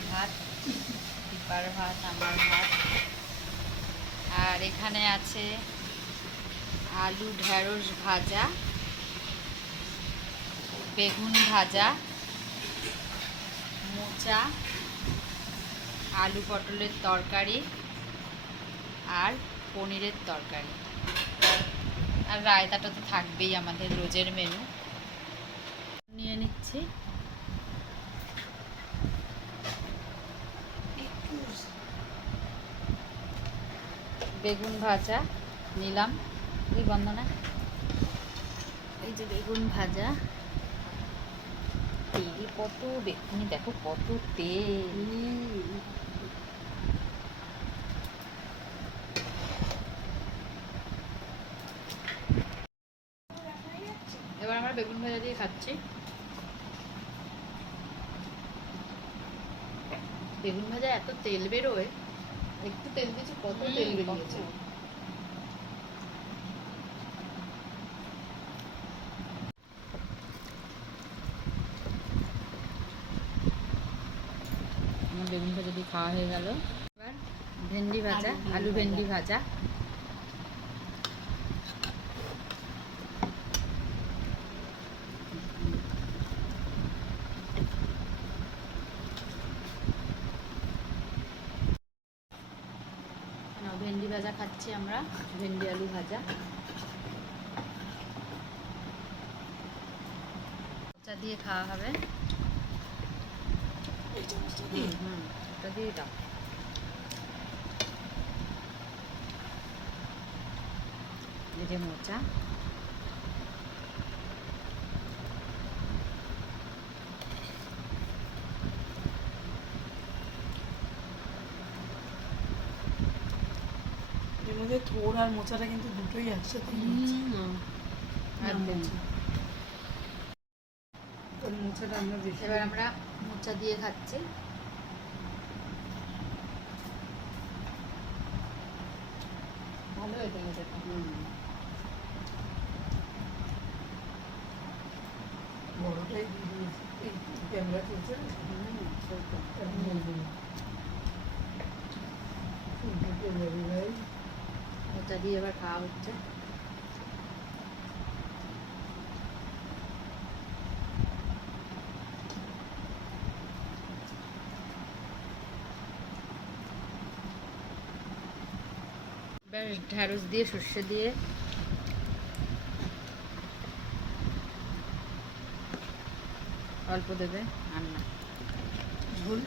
আমার ভাত, দীপার ভাত, আমার ভাত। আর এখানে আছে আলু ঢেঁড়স ভাজা, বেগুন ভাজা, মোচা, আলু পটলের তরকারি আর পনিরের তরকারি। আর রায়তাটা তো থাকবেই আমাদের রোজের মেনু। নিয়ে নিচ্ছি। বেগুন ভাজা নিলাম, এই বন্ধনা, এই যে বেগুন ভাজা। তেল কত, বেগুনি দেখো কত তেল। এবার আমরা বেগুন ভাজা দিয়ে খাচ্ছি। বেগুন ভাজা এত তেল বেরোয়, একটু তেল দিয়েছি কত তেল বেরিয়েছে। আমার বেগুন ভাজা দিয়ে খাওয়া হয়ে গেল। এবার ভেন্ডি ভাজা, আলু ভেন্ডি ভাজা। ভেন্ডি ভাজা খাচ্ছি আমরা, ভেন্ডি আলু ভাজা। মোচা দিয়ে খাওয়া হবে। এটা দিয়ে দাও। এই যে মোচা। এর মধ্যে থোড় আর মোচাটা কিন্তু দুটোই একসাথে। মোচাটা আমরা বেশি। এবার আমরা মোচা দিয়ে খাচ্ছি। ভালো হয়েছে মোচাটা। বড়টাই দিয়ে দিয়েছি, এই ক্যামেরা চলছে না। মোচা দিয়ে এবার খাওয়া হচ্ছে। এবার ঢ্যাঁড়স দিয়ে, সর্ষে দিয়ে অল্প দেবে, আর না ঝোল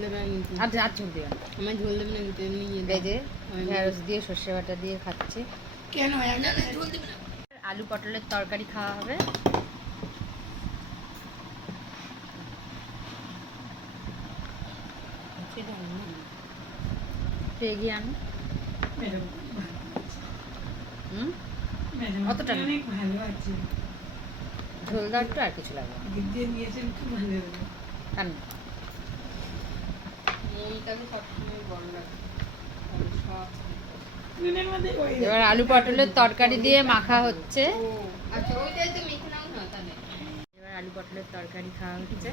দেবে না কিন্তু, আর ঝোল দেবে না। আমার ঝোল দেবে না কিন্তু, এমনি ইয়ে এই যে ঢ্যাঁড়স দিয়ে সর্ষে বাটা দিয়ে খাচ্ছি। কেন ঝোল দেবে না? আলু পটলের তরকারি খাওয়া হবে। এগিয়ে আনো। অতটা না। অনেক ভালো আছে। ঝোল দাও একটু, আর কিছু লাগবে না। দিয়ে নিয়েছেন খুব ভালো হবে। আর না। মনটাকে সবসময় বড় লাগে। এবার আলু পটলের তরকারি দিয়ে মাখা হচ্ছে। আচ্ছা, ওইটাই তো মেখে নাও না তাহলে। এবার আলু পটলের তরকারি খাওয়া হচ্ছে।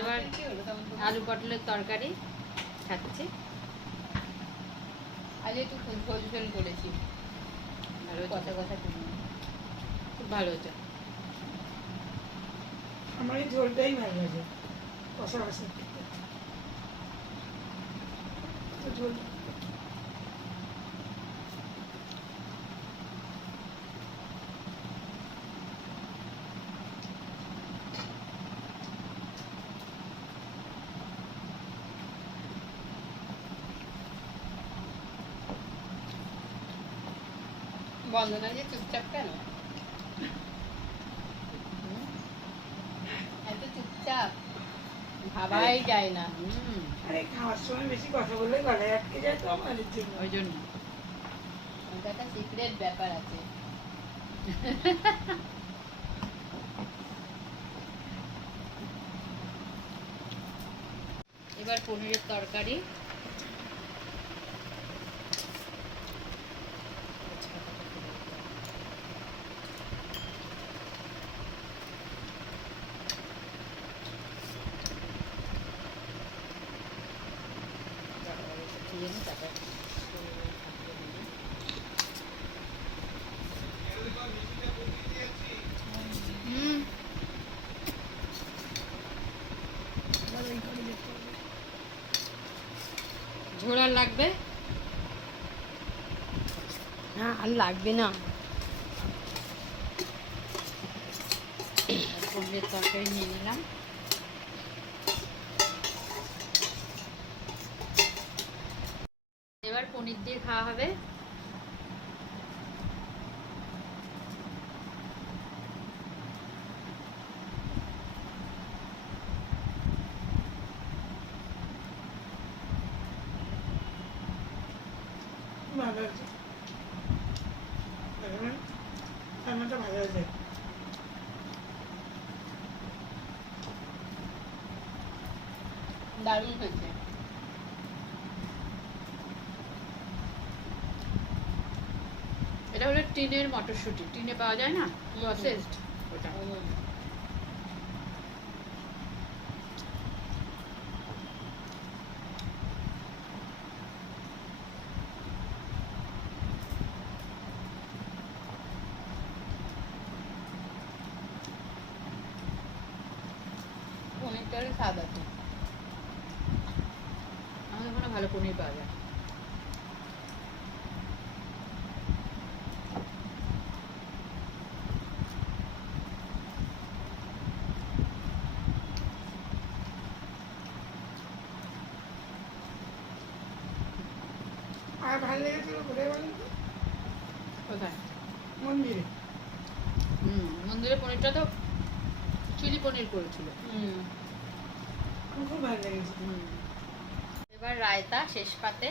এবার আলু পটলের তরকারি খাচ্ছি। আজ একটু ঝোল ঝোল করেছি, ভালো কথা কথা খুব ভালো হচ্ছে। আমার এই ঝোলটাই ভালো লাগে, কষা কষা ঝোল। বন্দনা যে চুপচাপ কেন, এত চুপচাপ ভাবাই যায় না। আরে খাওয়ার সময় বেশি কথা বললে গলায় আটকে যায় তো আমাদের জন্য, ওই জন্য ওটা একটা সিক্রেট ব্যাপার আছে। এবার পনিরের তরকারি। দিয়ে নিই তারপর ঝোল আর লাগবে না আর লাগবে না। পনিরের তরকারি নিয়ে নিলাম। এবার পনির দিয়ে খাওয়া হবে। ভালো আছে রান্নাটা ভালো আছে। দারুণ হয়েছে। এটা হলো টিনের মটরশুঁটি, টিনে পাওয়া যায় না, প্রসেসড ওটা। পনিরটারই স্বাদ আছে। আমাদের ওখানে ভালো পনির পাওয়া যায়। আর ভালো লেগেছিল কোথায় বলেন তো? কোথায়? মন্দিরে। মন্দিরের পনিরটা তো চিলি পনির করেছিল। আমার খুব ভালো লেগেছে। এবার রায়তা শেষ পাতে,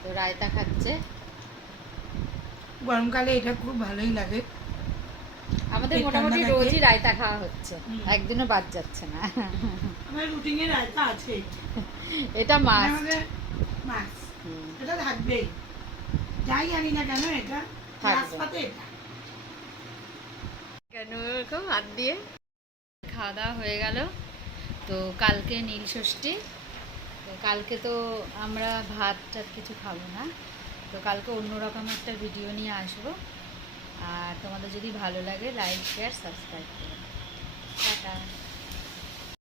তো রায়তা খাচ্ছে। গরমকালে এটা খুব ভালোই লাগে। আমাদের পেট মোটামুটি ঠান্ডা থাকে। রোজই রায়তা খাওয়া হচ্ছে, একদিনও বাদ যাচ্ছে না। আমার রুটিনে রায়তা আছে। এটা মাছ। আমাদের মাছ এটা থাকবেই, যাই আনি না কেন এটা থাকবে। রাজপাতে এটা কেন এরকম হাত দিয়ে। খাওয়া দাওয়া হয়ে গেল। তো কালকে নীল ষষ্ঠী, তো কালকে তো আমরা ভাত টাত কিছু খাবো না, তো কালকে অন্যরকম একটা ভিডিও নিয়ে আসবো। আর তোমাদের যদি ভালো লাগে লাইক শেয়ার সাবস্ক্রাইব করো। টাটা।